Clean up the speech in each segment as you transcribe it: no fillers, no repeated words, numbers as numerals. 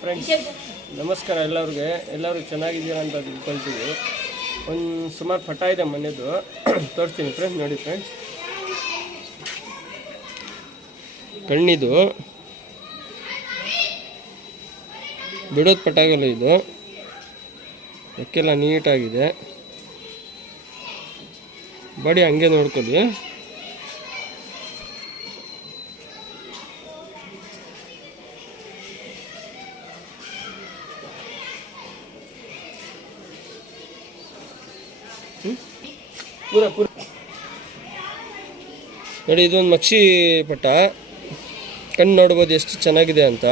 Friends ನಮಸ್ಕಾರ ಎಲ್ಲರಿಗೂ ಚೆನ್ನಾಗಿದ್ದೀರಾ ಅಂತ ತಿಳ್ಕೊಳ್ತೀವಿ. ಒಂದು ಸುಮಾರು ಪಟ ಇದೆ ಮನೆಯದು ತೋರಿಸ್ತೀನಿ ಫ್ರೆಂಡ್ಸ್. ನೋಡಿ ಫ್ರೆಂಡ್ಸ್, ಕಣ್ಣಿದು ಬಿಡೋದು ಪಟಾಗಲ್ಲ, ಇದು ರೆಕ್ಕೆಲ್ಲ ನೀಟಾಗಿದೆ. ಬಾಡಿ ಹಂಗೆ ನೋಡ್ಕೊಳ್ಳಿ. ಪೂರ ನೋಡಿ, ಇದೊಂದು ಮಕ್ಷಿ ಪಟ. ಕಣ್ಣು ನೋಡ್ಬೋದು ಎಷ್ಟು ಚೆನ್ನಾಗಿದೆ ಅಂತ.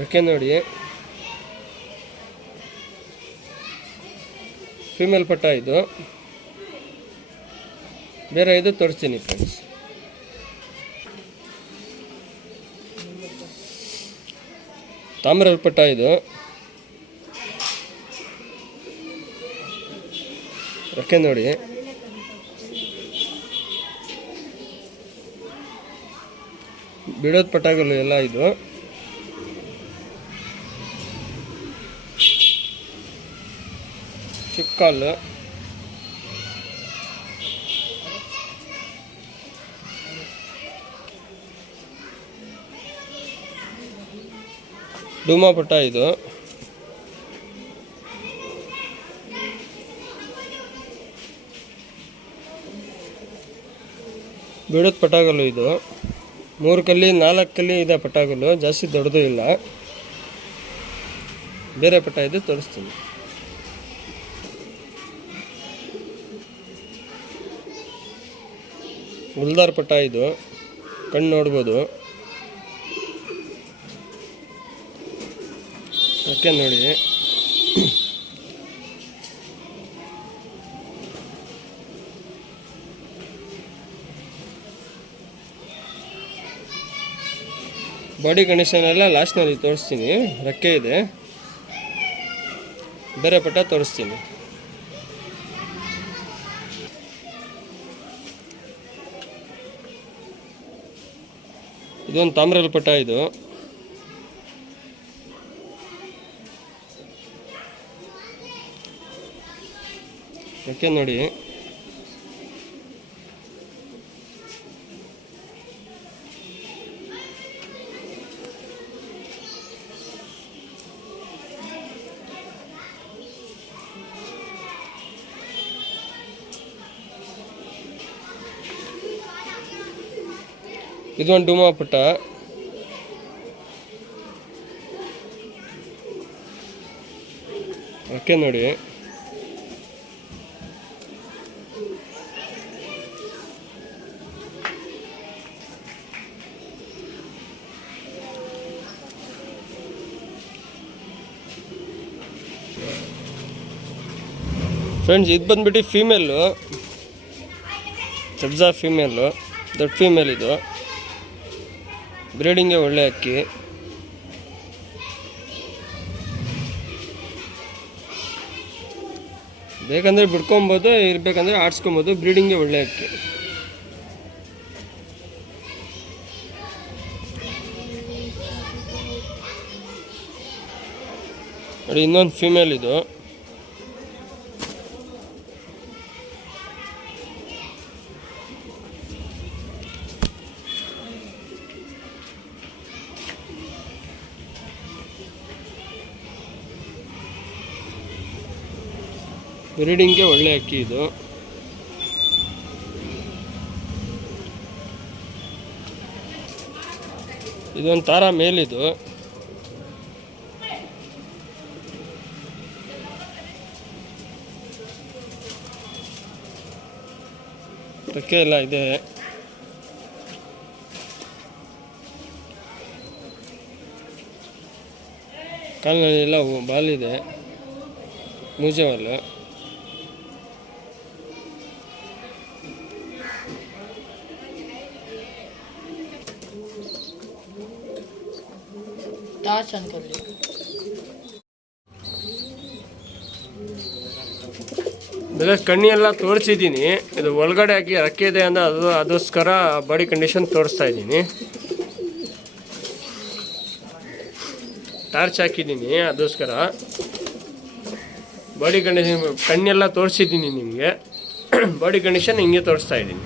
ರೆಕ್ಕೆ ನೋಡಿ, ಫೀಮೇಲ್ ಪಟ ಇದು. ಬೇರೆ ಇದು ತೋರಿಸ್ತೀನಿ ಫ್ರೆಂಡ್ಸ್. ತಾಮ್ರದ ಪಟ ಇದು. ರೆಕ್ಕೆ ನೋಡಿ, ಬಿಡೋದು ಪಟಾಗಲು ಎಲ್ಲ ಇದು. ಚಿಕ್ಕಾಲು, ಡೂಮಾ ಪಟ ಇದು. ಬಿಡೋದು ಪಟಾಗಲು ಇದು. 3 ಕಲ್ಲಿ 4 ಕಲ್ಲಿ ಇದೆ ಪಟಾಗಲು, ಜಾಸ್ತಿ ದೊಡ್ಡದು ಇಲ್ಲ. ಬೇರೆ ಪಟ ಇದು ತೋರಿಸ್ತೀನಿ. ಗುಲ್ದಾರ್ ಪಟ ಇದು. ಕಣ್ಣು ನೋಡ್ಬೋದು. ರೆಕ್ಕೆ ನೋಡಿ, ಬಾಡಿ ಕಂಡೀಷನ್ ಎಲ್ಲ ಲಾಸ್ಟ್ನಲ್ಲಿ ತೋರಿಸ್ತೀನಿ. ರೆಕ್ಕೆ ಇದೆ. ಬೇರೆ ಪಟ ತೋರಿಸ್ತೀನಿ. ಇದೊಂದು ತಾಮ್ರದ ಪಟ ಇದು. ರೆಕ್ಕೆ ನೋಡಿ, ಇದೊಂದು ಡೂಮಾ ಪಟ. ರೆಕ್ಕೆ ನೋಡಿ, ಫ್ರೆಂಡ್ಸ್ ಇದು ಬಂದ್ಬಿಟ್ಟು ಫೀಮೇಲು, ಸಬ್ಜಾ ಫೀಮೇಲು, ದೊಡ್ಡ ಫೀಮೇಲ್ ಇದು. ಬ್ರೀಡಿಂಗ್ಗೆ ಒಳ್ಳೆ ಅಕ್ಕಿ. ಬೇಕಂದರೆ ಬಿಡ್ಕೊಬೋದು, ಇರಬೇಕಂದ್ರೆ ಆಡಿಸ್ಕೊಬೋದು. ಬ್ರೀಡಿಂಗ್ಗೆ ಒಳ್ಳೆ ಅಕ್ಕಿ. ನೋಡಿ, ಇನ್ನೊಂದು ಫೀಮೇಲ್ ಇದು. ಬ್ರೀಡಿಂಗ್ಗೆ ಒಳ್ಳೆ ಅಕ್ಕಿ ಇದು. ಇದೊಂದು ತಾರಾ ಮೇಲಿದು. ರೆಕ್ಕೆ ಎಲ್ಲ ಇದೆ. ಕಾಲಿನಲ್ಲೆಲ್ಲ ಬಾಲಿದೆ, ಮೂಜವಲ್ಲ. ಆಮೇಲೆ ಕಣ್ಣೆಲ್ಲ ತೋರಿಸಿದ್ದೀನಿ. ಇದು ಒಳಗಡೆ ಹಾಕಿ ರೆಕ್ಕೆ ಇದೆ ಅಂದರೆ ಅದಕ್ಕೋಸ್ಕರ ಬಾಡಿ ಕಂಡೀಷನ್ ತೋರಿಸ್ತಾ ಇದ್ದೀನಿ. ಟಾರ್ಚ್ ಹಾಕಿದ್ದೀನಿ ಅದಕ್ಕೋಸ್ಕರ ಬಾಡಿ ಕಂಡೀಷನ್ ಕಣ್ಣೆಲ್ಲ ತೋರಿಸಿದ್ದೀನಿ ನಿಮಗೆ. ಬಾಡಿ ಕಂಡೀಷನ್ ಹಿಂಗೆ ತೋರಿಸ್ತಾ ಇದ್ದೀನಿ.